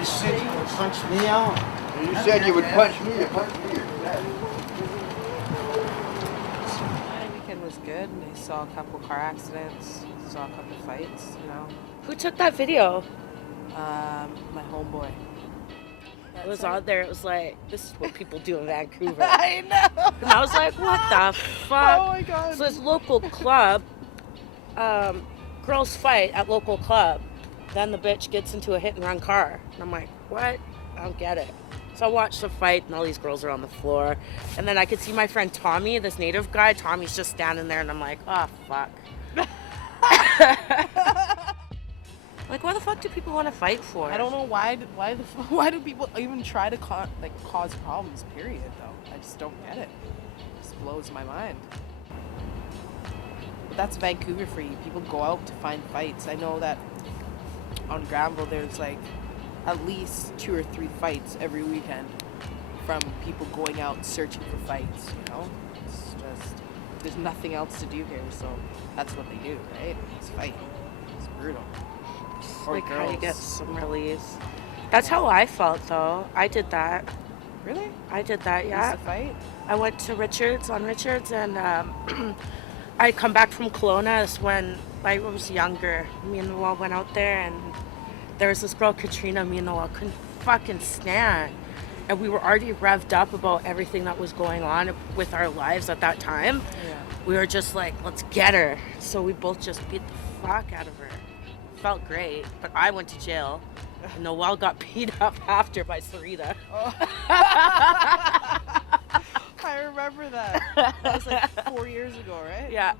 You said you would punch me out. You said you would punch me. You punched me. My weekend was good. I saw a couple car accidents, saw a couple fights, you know. Who took that video? My homeboy. It was on there. It was like, this is what people do in Vancouver. I know. And I was like, what the fuck? Oh my god. So this local club, girls fight at local club. Then the bitch gets into a hit and run car. And I'm like, what? I don't get it. So I watched the fight and all these girls are on the floor. And then I could see my friend Tommy, this native guy. Tommy's just standing there and I'm like, oh, fuck. Like, what the fuck do people want to fight for? I don't know why do people even try to cause problems, period, though. I just don't get it. It just blows my mind. But that's Vancouver for you. People go out to find fights. I know that on Granville there's like at least 2 or 3 fights every weekend from people going out searching for fights, you know? It's just, there's nothing else to do here, so that's what they do, right? It's fight. It's brutal. Or like girls. how you get some release. That's how I felt, though. I did that. Really? I did that, yeah. Used to fight? I went to Richards, and I come back from Kelowna when I was younger. Me and Noel went out there, and there was this girl, Katrina, me and Noel couldn't fucking stand. And we were already revved up about everything that was going on with our lives at that time. Yeah. We were just like, let's get her. So we both just beat the fuck out of her. Felt great, but I went to jail. And Noel got beat up after by Sarita. Oh. I remember that. That was like 4 years ago, right? Yeah.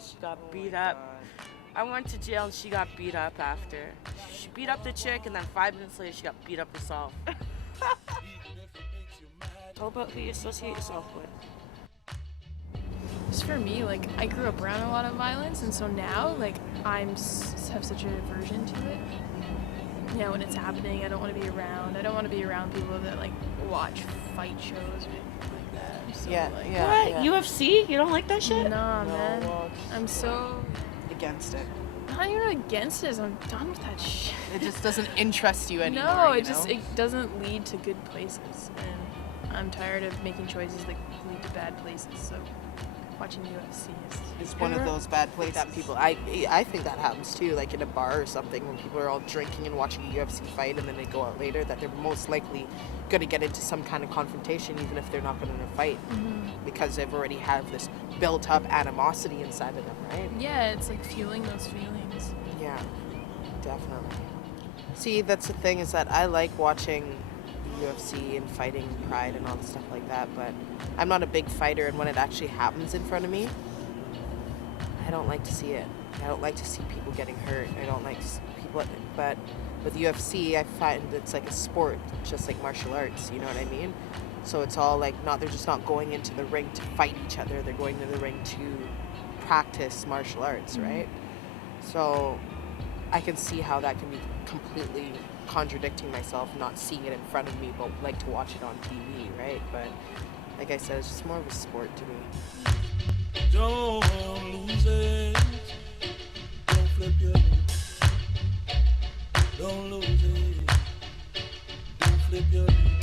She got beat up. God. I went to jail and she got beat up after. She beat up the chick and then 5 minutes later she got beat up herself. Tell about who you associate yourself with. Just for me, like, I grew up around a lot of violence, and so now, like, have such an aversion to it. You know, when it's happening, I don't want to be around. I don't want to be around people that, like, watch fight shows or like that. So, Yeah, like, yeah. What? UFC? You don't like that shit? Nah, No, man. well, I'm so against it. not even against it. I'm done with that shit. It just doesn't interest you anymore. No, you it just know? it doesn't lead to good places, and I'm tired of making choices that lead to bad places. So watching UFC is It's one of those bad places that people. I think that happens too, like in a bar or something, when people are all drinking and watching a UFC fight, and then they go out later, that they're most likely going to get into some kind of confrontation, even if they're not going to fight, because they've already have this built-up animosity inside of them, right? Yeah, it's like fueling those feelings. Yeah, definitely. See, that's the thing, is that I like watching UFC and fighting Pride and all the stuff like that, but I'm not a big fighter, and when it actually happens in front of me, I don't like to see it. I don't like to see people getting hurt. I don't like people, but with UFC, I find it's like a sport, just like martial arts, you know what I mean? So it's all like, they're just not going into the ring to fight each other, they're going to the ring to practice martial arts, right? So I can see how that can be completely contradicting myself, not seeing it in front of me, but like to watch it on TV, right? But like I said, it's just more of a sport to me. Don't lose it. Don't flip your knee. Don't lose it. Don't flip your knee.